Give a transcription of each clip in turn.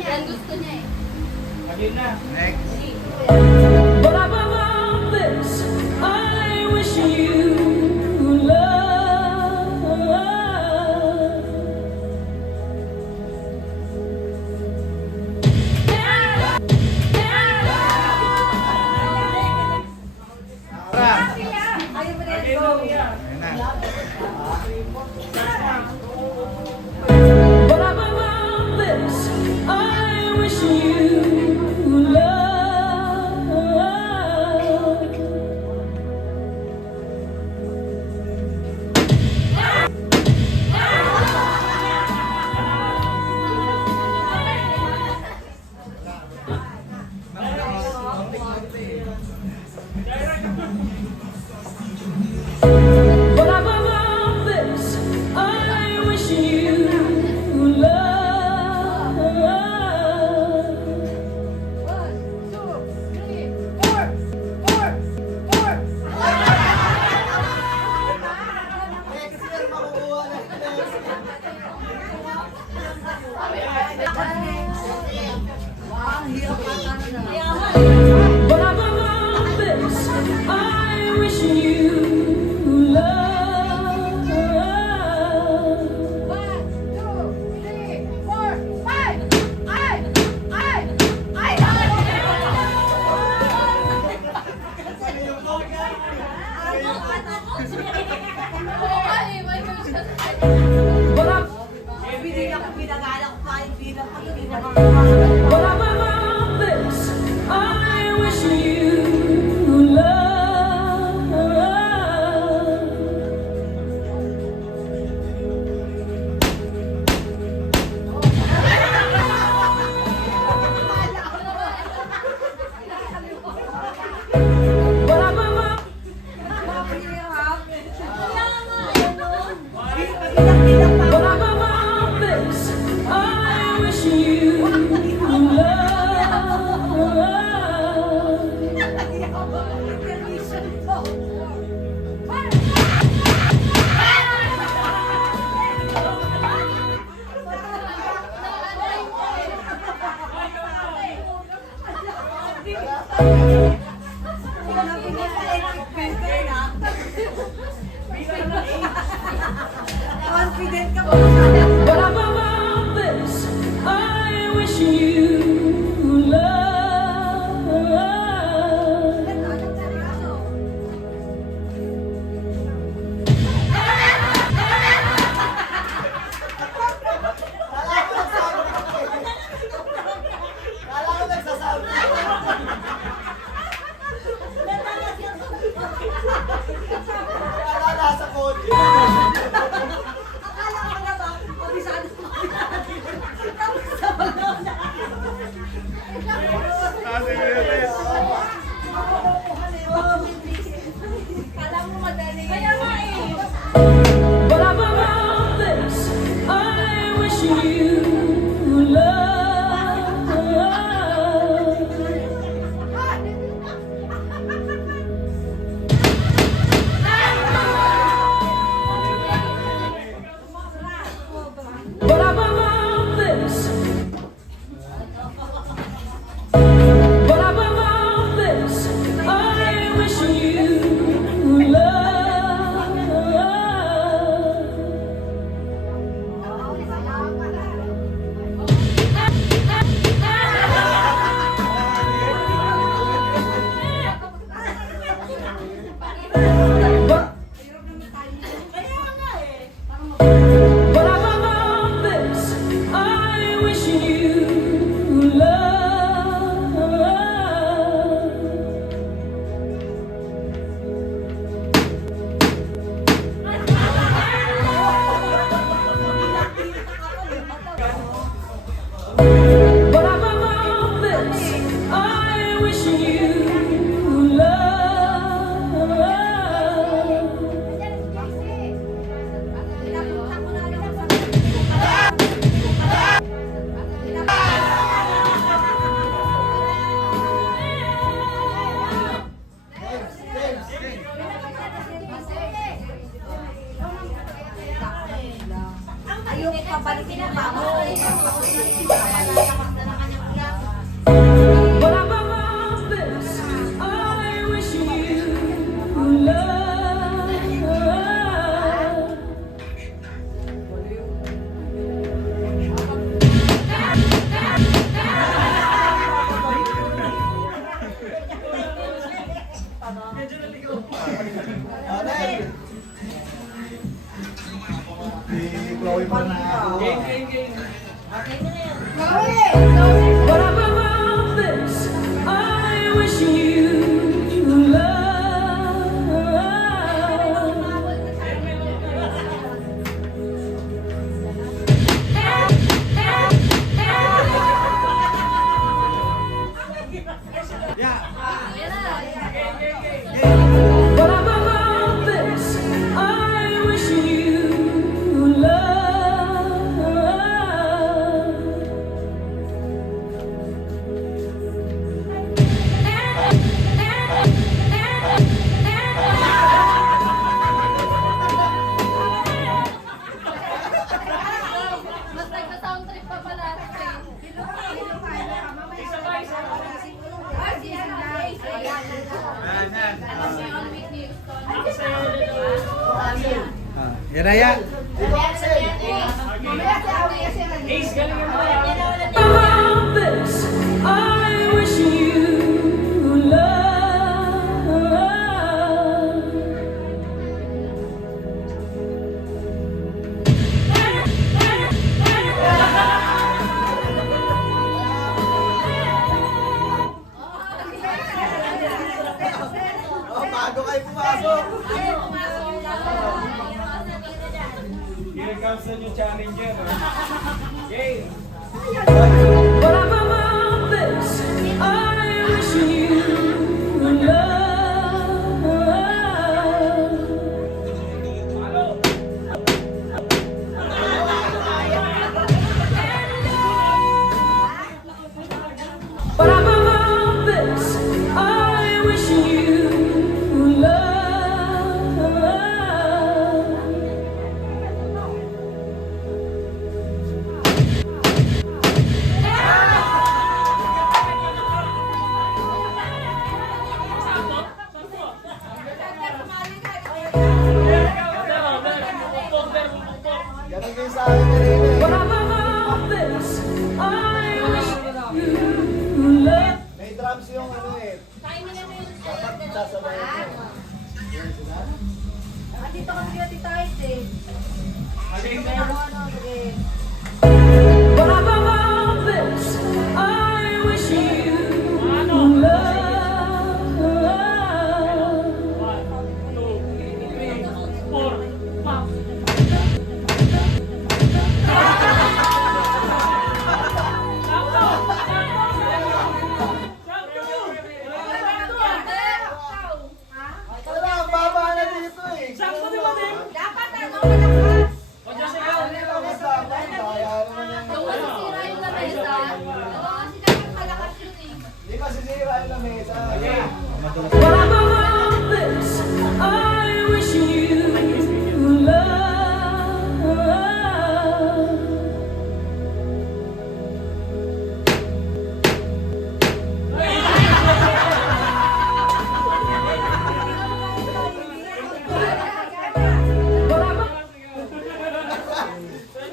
Yan gusto niya eh. Next. But above this, I wish you love. Tara. Ayan na. But above this, I wish you love. But above this, I wish you love. But above this, I wish you love. But above But above this, I wish you love. But above But above this, I wish you love. Confident ka ba? But above this, I wish you love. Akala ko na ba? Kabisado ko. Tapos sa balona. Kala mo madali. Kaya nga eh. But above this, I wish you love. But above this, but above this, I wish you love. But But above this, I wish you love. But above this, I wish you love. yung pabalikin na mama. But above this, I wish you love. Ate! Si Chloe pa na ako. But above this, I wish you love. Yeah! But above this, I wish you love. Mas nagsa-sound trip pa pala. Si Whitney Houston. Yan na yan! Above this, I wish you love. Oh, bago kayo pumasok! Here comes the new challenger. Yay! But above this, I wish you love. But above this, I wish you love. Ganun kayo sa akin ni Rene. But above this, I wish you love. May drums yung ano eh. Dapat sasabayan mo. Yan sila. Andito kami kaya Tita Ite. Sige. But above this, I wish you love. Wala, ang baba na dito eh. Dapat ano, malakas. Basta ako, kaya naman yan. Kung masisira yung lamesa, kasi dapat malakas yun eh. Hindi masisira yung lamesa. But above this, I wish you love. But above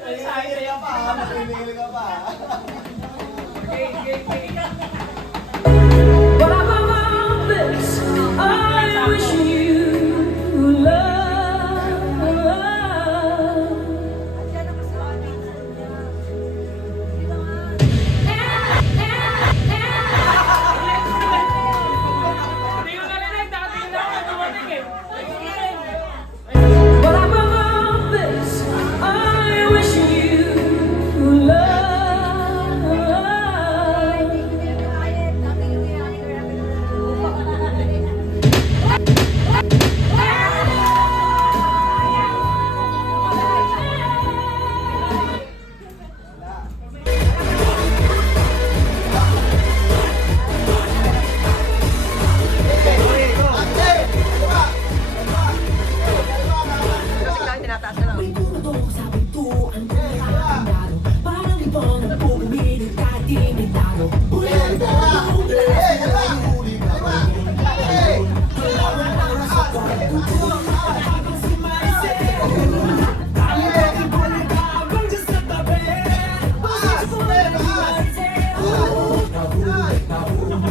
Nasisira ka pa, napimili ka pa. But above this, I wish you love. Diyan ang kasama niya. Dito nga. But above this, I wish you love. Ate! May dulo daw ako sabi to. Tagpuan ko na kakandado. Parang ibon ang pupumilit kahit di may talo. Ulan ko, ulan ko, huli ka pa rin. Kailangan lang sa pagkukulang. Habang si Maricel, tayo pag-ibuli ka habang dyan sa tabi. Bakit ko na ni Maricel? Nahuli,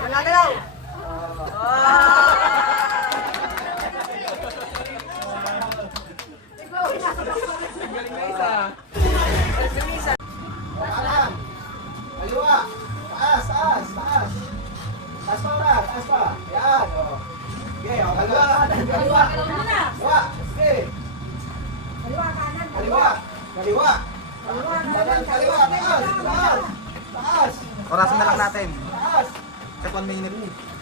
Galaw-galaw. Kanan. Kaliwa. Taas, taas, taas. Taas pa urat, taas pa. Yan. Oh. Okay, oh, kaliwa. Kaliwa. Kaliwa. Sige. Kaliwa, kanan. Kaliwa. Kaliwa. Kaliwa, Kanan, kaliwa. Taas, taas. Taas. Orasan na lang natin. Taas. Check 1 minute.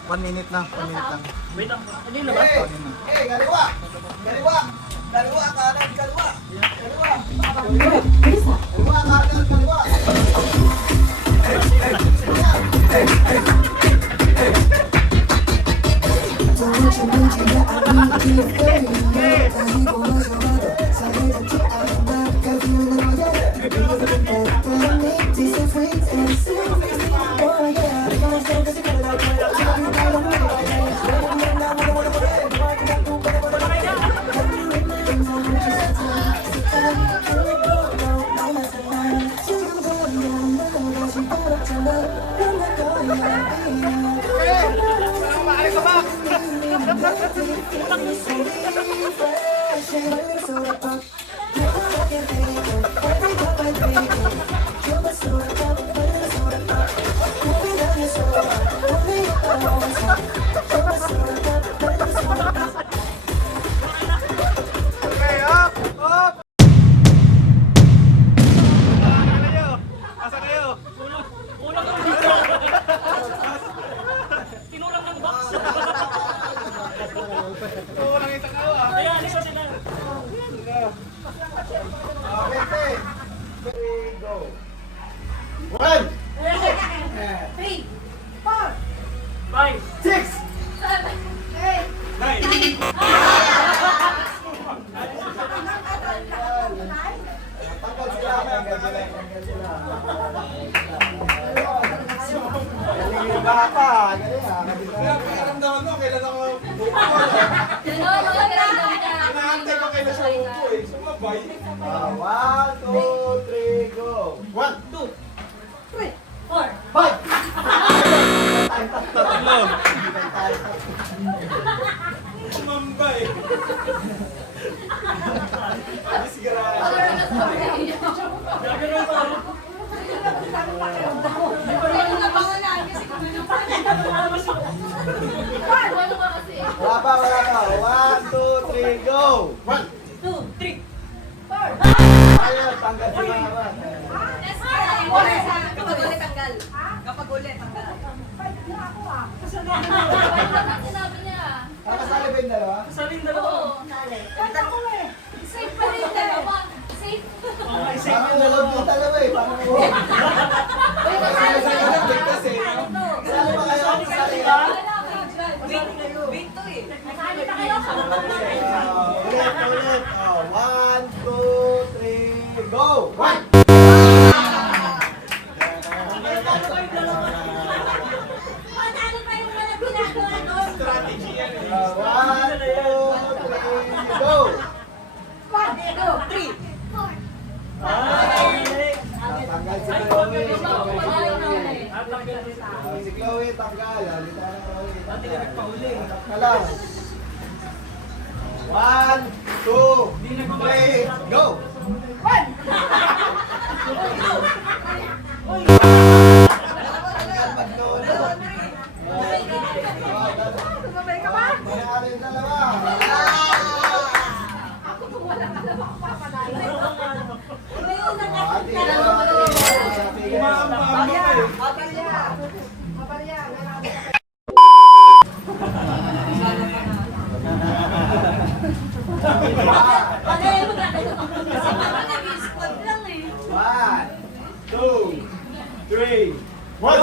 1 minute na. 1 minute lang. Okay. Okay, kaliwa. Kaliwa. Kaliwa, kanan, kaliwa. Kaliwa. Kaliwa, kanan, kaliwa. One, 3, 4, 6, 7, 8, tanggal sila, tanggal sila, tanggal sila. Galing bata, galing ah. Naramdaman mo, kailan ako Ano, mga ganda niya. Inaantay ko kailan siya upo eh. Sumabay. 1, 2, 3, go. 1, 2, 3, 4. 5. Sumambay. Sigurado. Ano na sa pagkain? Ano na ba nga namin? Ano ka kasi? Wala pa, wala pa. 1, 2, 3, go. 1, 2, 3, 4. ayun, tanggal sila naman. Kapag ulit tanggal. Kapag ulit tanggal. Sinabi niya. Nakasali ba yung dalawa? Oo. Safe pa rin dalawa. Safe. Parang nalog yung dalawa eh. Parang Uy, kasali ka na. Kasali pa kayo? Kasali ka? Binto eh. Kasali pa kayo. Ulit, ulit. 1, 2, 3, go. 1. Paano pa yung mga ginagawa doon? Strategy yan eh. 1, 2, 3, go. 1, 2, 3. Tanggal si Chloe. Wala Si Chloe, tanggal. Dito na Chloe. Tanggal ka lang. 1, 2, 3, go. Tanggal pagdolo. Sumabay ka ba? Manalo yung dalawa. Hindi ko na Ate, 3, 1.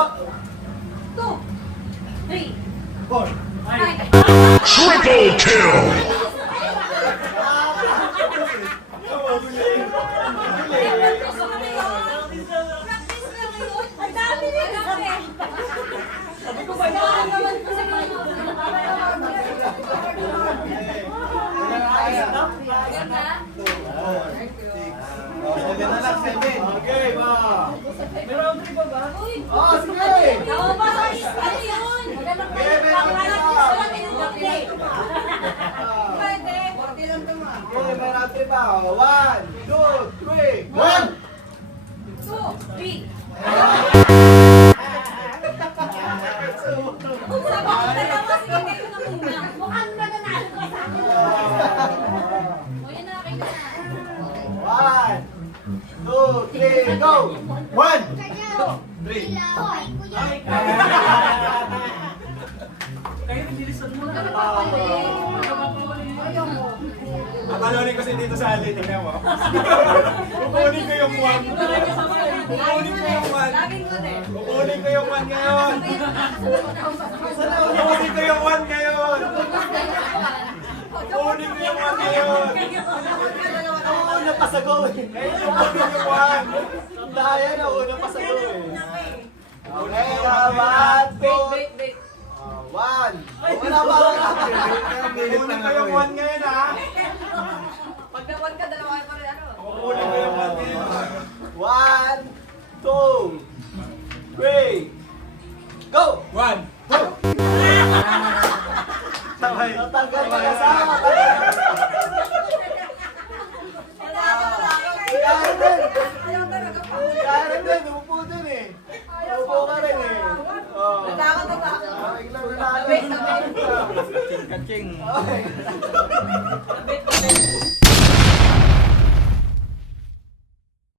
2, 3, 4. 5. Ang dami nila. Sabi ko ba yun? Seven na lang, seven. Okay, ma. Meron ba ba? Oh, sige. Ako ba? Ano yun? Pwede. Korte lang ito ma. Okay, may round trip pa. 1, 2, 3, 1. 2, 3. Mukhang nananalo ka sa akin. O, yan na, kayo na. 1, 2, 3, go! 1, 3. Kayo nilisan mo na. Akalanin kasi dito sa alin, tingnan mo. Kukunin ko yung 1. Kukunin ko yung 1. Kukunin ko yung 1 ngayon. Kukunin ko yung 1 ngayon. Kukunin ko yung 1 ngayon. Una pa sa go eh. Ngayon kukunin yung 1. Daya na una pa sa go eh. Okay, one, two, Wait. 1. Wala pa, wala pa. Kukunin ko yung 1 ngayon ha. Pag nawan ka, dalawa pa rin ano. Kukunin ko yung 1 ngayon. 1, 2, 3, go! 1. Natanggal pa kasama. Si Karen din. Si Karen din, umupo din eh. Umupo ka rin eh. Oh. Biglang nanalo. Kaching. Okay.